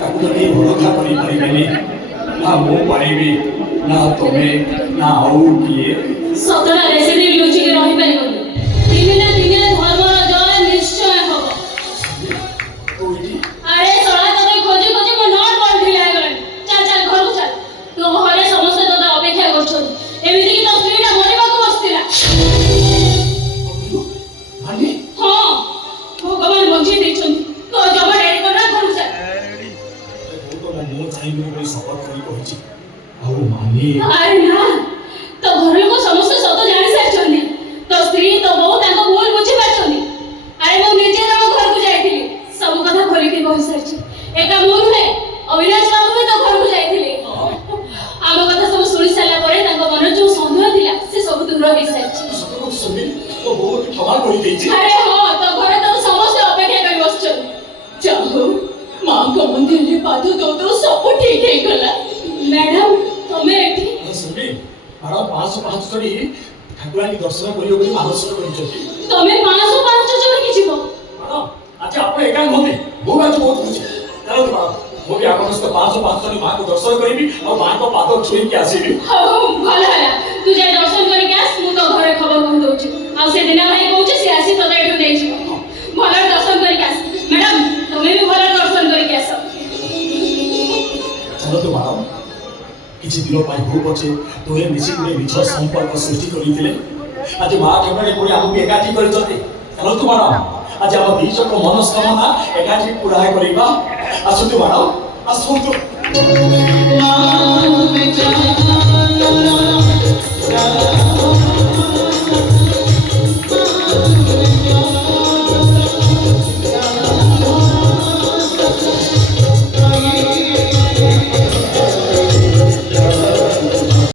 ताकू तो नहीं भरोसा करी परिबेनी ना मो पारिबी ना तमे ना आउ किए सतरा रेसिडेंट लुचि के रही परिबनी दिने ना दिने धर्म जय निश्चय होबो तो इटी अरे सळा तते खोजी खोजी मो नॉट बॉल ढिला गले चल चल घर को चल तो घरे समस्त तते अपेक्षा करछन एमिति कि तो स्त्रीटा मरिबा को बसतिला भानी हां भगवान बंची देछन तो जबा डेरी करना घर को चल वो तो मो चाहिए कोई शपथ करी कहछि आउ मानी अरे ना तो घर लोक समस्त सत जानि सारछन तो स्त्री तो बहु ताको भूल बुझी पाछन अरे मो निजे जब घर को जाइथिली सब कथा खोली के कहि सारछि एका मो नुहे अविनाश बाबू भी तो घर को जाइथिले आम कथा सब सुनि साला परे ताको मन जो संदेह थिला से सब दूर होई सारछि सतो सुनी तो बहुत क्षमा करी देछि अरे हां तो घरे तो समस्त अपेक्षा करि बसछन चाहो मां को मंदिर रे पादो तो सब ठीक है गला मैडम तमे एठी सुनी आरा 505 करी ठाकुरानी दर्शन करियो बोली आवश्यक करिछथि तमे 505 जण कि जीवो मैडम आज आपण एका होते वो बात बहुत कुछ चलो तो बात वो भी आपण से 505 करी मां को दर्शन करिबी और मां को पाद छुई के आसीबी हो भला हला तू जाय दर्शन करि के आस मु तो घरे खबर कह दोछि आ से दिना भाई कहूछ से आसी तो एठु नै छी भला दर्शन करि के आस मैडम तमे भी भला दर्शन करि के आस चलो तो मैडम किछि दिन पाई हो पछे तो ए मिसी गुडे मिछ संपर्क सृष्टि करिथिले आज मां ठाकुरानी कोडी हमकु एकाठी करिसते चलो तो मैडम आज हम दीजक मनस्कामना एकाठी पूरा करिबा आसु तो मैडम आसु तो